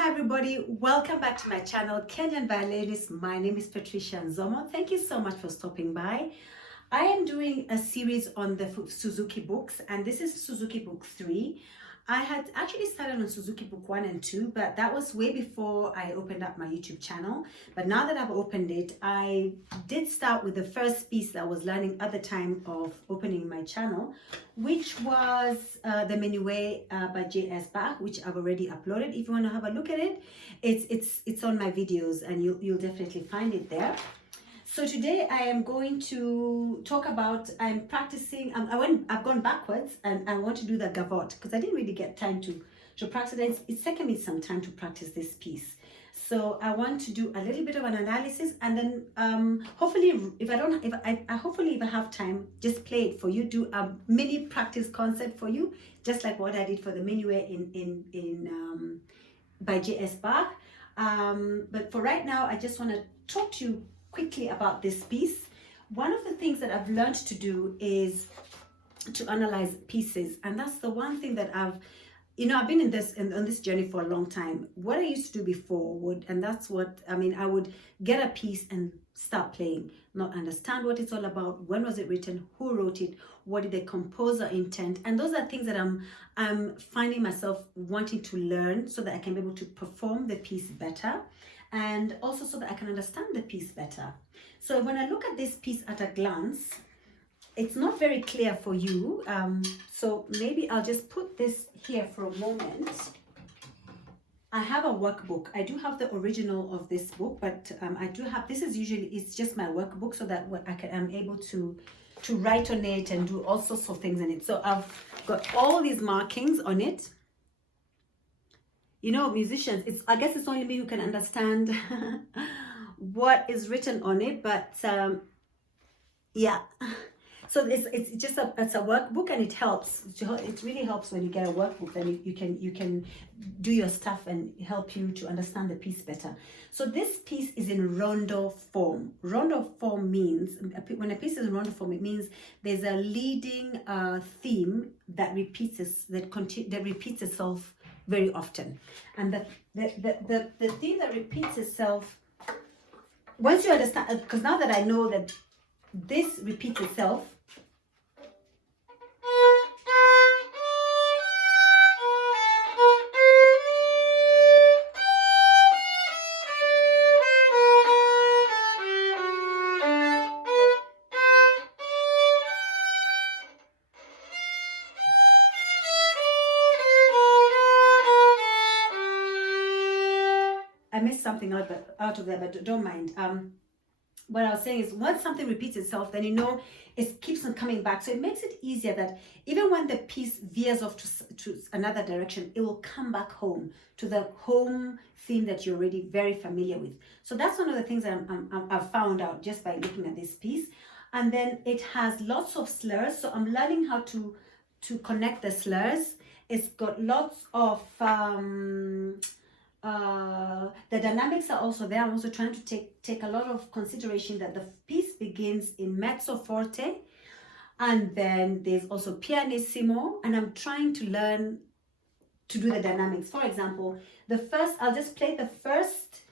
Hi everybody, welcome back to my channel, Kenyan Violinist. My name is Patricia Nzomo. Thank you so much for stopping by. I am doing a series on the Suzuki books, and this is Suzuki book 3. I had actually started on Suzuki book 1 and 2, but that was way before I opened up my YouTube channel. But now that I've opened it, I did start with the first piece that I was learning at the time of opening my channel, which was the Menuet by J.S. Bach, which I've already uploaded. If you want to have a look at it, it's on my videos, and you'll definitely find it there. So today I am going to talk about, I'm practicing, I've gone backwards, and I want to do the Gavotte because I didn't really get time to practice it. It's taken me some time to practice this piece. So I want to do a little bit of an analysis, and then hopefully if I have time, just play it for you, do a mini practice concert for you, just like what I did for the Menuet in by J.S. Bach. But for right now, I just want to talk to you quickly about this piece. One of the things that I've learned to do is to analyze pieces, and that's the one thing that I've been on this journey for a long time. What I used to do before I would get a piece and start playing, not understand what it's all about, when was it written, who wrote it, what did the composer intend, and those are things that I'm finding myself wanting to learn so that I can be able to perform the piece better, and also so that I can understand the piece better. So when I look at this piece at a glance, it's not very clear for you, so maybe I'll just put this here for a moment. I have a workbook. I do have the original of this book, but I do have, it's just my workbook, so that I'm able to write on it and do all sorts of things in it. So I've got all these markings on it. You know, musicians, I guess it's only me who can understand what is written on it, but yeah. So it's just it's a workbook, and it helps. It really helps when you get a workbook. Then you can do your stuff and help you to understand the piece better. So this piece is in rondo form. Rondo form means, when a piece is in rondo form, it means there's a leading theme that repeats itself very often, and the theme that repeats itself, once you understand, because now that I know that this repeats itself, I missed something out of there, but don't mind. What I was saying is, once something repeats itself, then it keeps on coming back. So it makes it easier that even when the piece veers off to another direction, it will come back home to the home theme that you're already very familiar with. So that's one of the things I've found out just by looking at this piece. And then it has lots of slurs. So I'm learning how to connect the slurs. It's got lots of the dynamics are also there. I'm also trying to take a lot of consideration that the piece begins in mezzo forte, and then there's also pianissimo, and I'm trying to learn to do the dynamics. For example, I'll just play the first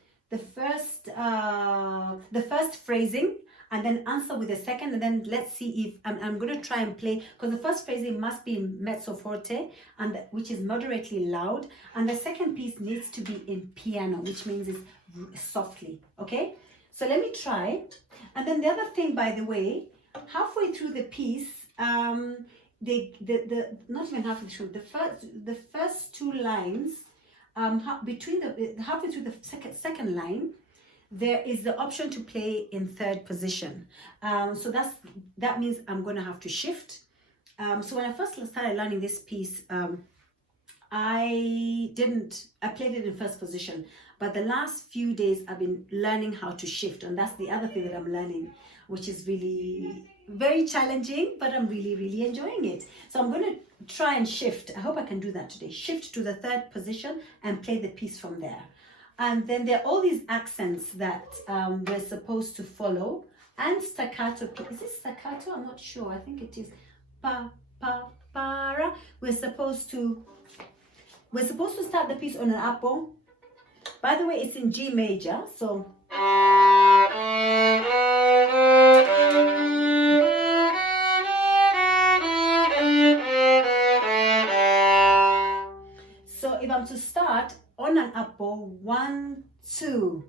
phrasing, and then answer with the second, and then let's see if I'm going to try and play, because the first phrasing must be in mezzo forte, which is moderately loud, and the second piece needs to be in piano, which means it's softly. Okay, so let me try. And then the other thing, by the way, halfway through the piece, not even halfway through, the first two lines, halfway through the second line, there is the option to play in third position. So that means I'm going to have to shift. So when I first started learning this piece, I played it in first position, but the last few days I've been learning how to shift, and that's the other thing that I'm learning, which is really very challenging, but I'm really, really enjoying it. So I'm going to try and shift. I hope I can do that today. Shift to the third position and play the piece from there. And then there are all these accents that we're supposed to follow, and staccato. Is it staccato? I'm not sure. I think it is. Pa, pa, para. We're supposed to start the piece on an apple, By the way, it's in G major, so if I'm to start on an up bow, 1, 2.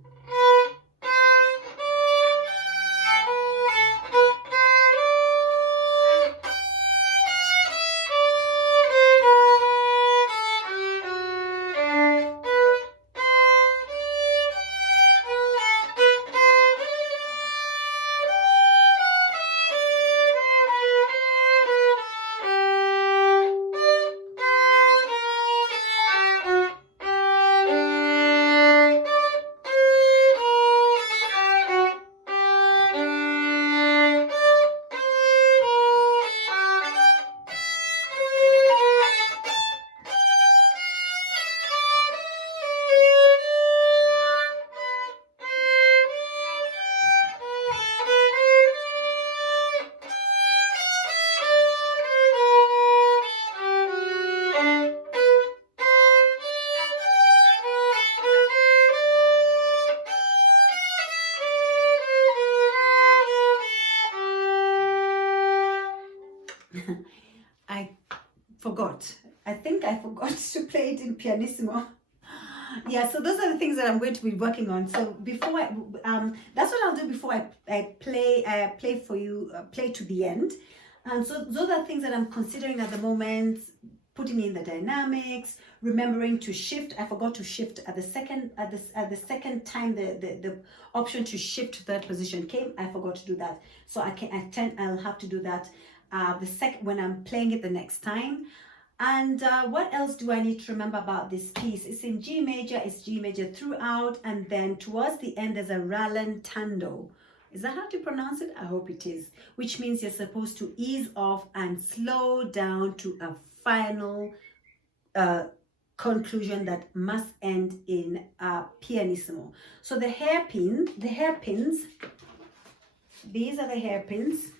I forgot. I think I forgot to play it in pianissimo. Yeah, so those are the things that I'm going to be working on. So before I, that's what I'll do before I play for you, play to the end. And so those are things that I'm considering at the moment, putting in the dynamics, remembering to shift. I forgot to shift at the second time the option to shift to third position came. I forgot to do that. So I'll have to do that when I'm playing it the next time. And what else do I need to remember about this piece? It's in G major, it's G major throughout, and then towards the end there's a rallentando. Is that how to pronounce it? I hope it is. Which means you're supposed to ease off and slow down to a final conclusion that must end in pianissimo. So the hairpins, these are the hairpins,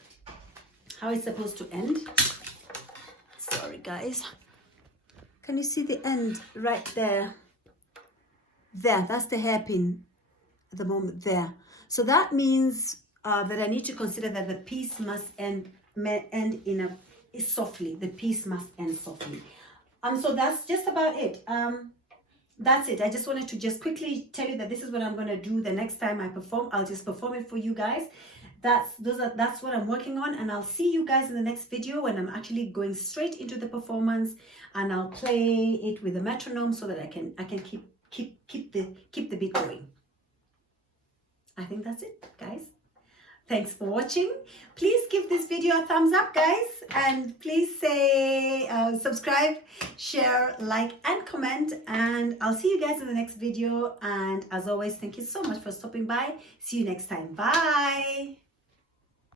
how it's supposed to end. Sorry guys, can you see the end right there? That's the hairpin at the moment there. So that means that I need to consider that the piece must end softly. The piece must end softly. So that's just about it. That's it. I just wanted to just quickly tell you that this is what I'm going to do the next time I perform. I'll just perform it for you guys. That's what I'm working on, and I'll see you guys in the next video when I'm actually going straight into the performance, and I'll play it with a metronome so that I can keep the beat going. I think that's it, guys. Thanks for watching. Please give this video a thumbs up, guys, and please say subscribe, share, like, and comment, and I'll see you guys in the next video. And as always, thank you so much for stopping by. See you next time. Bye.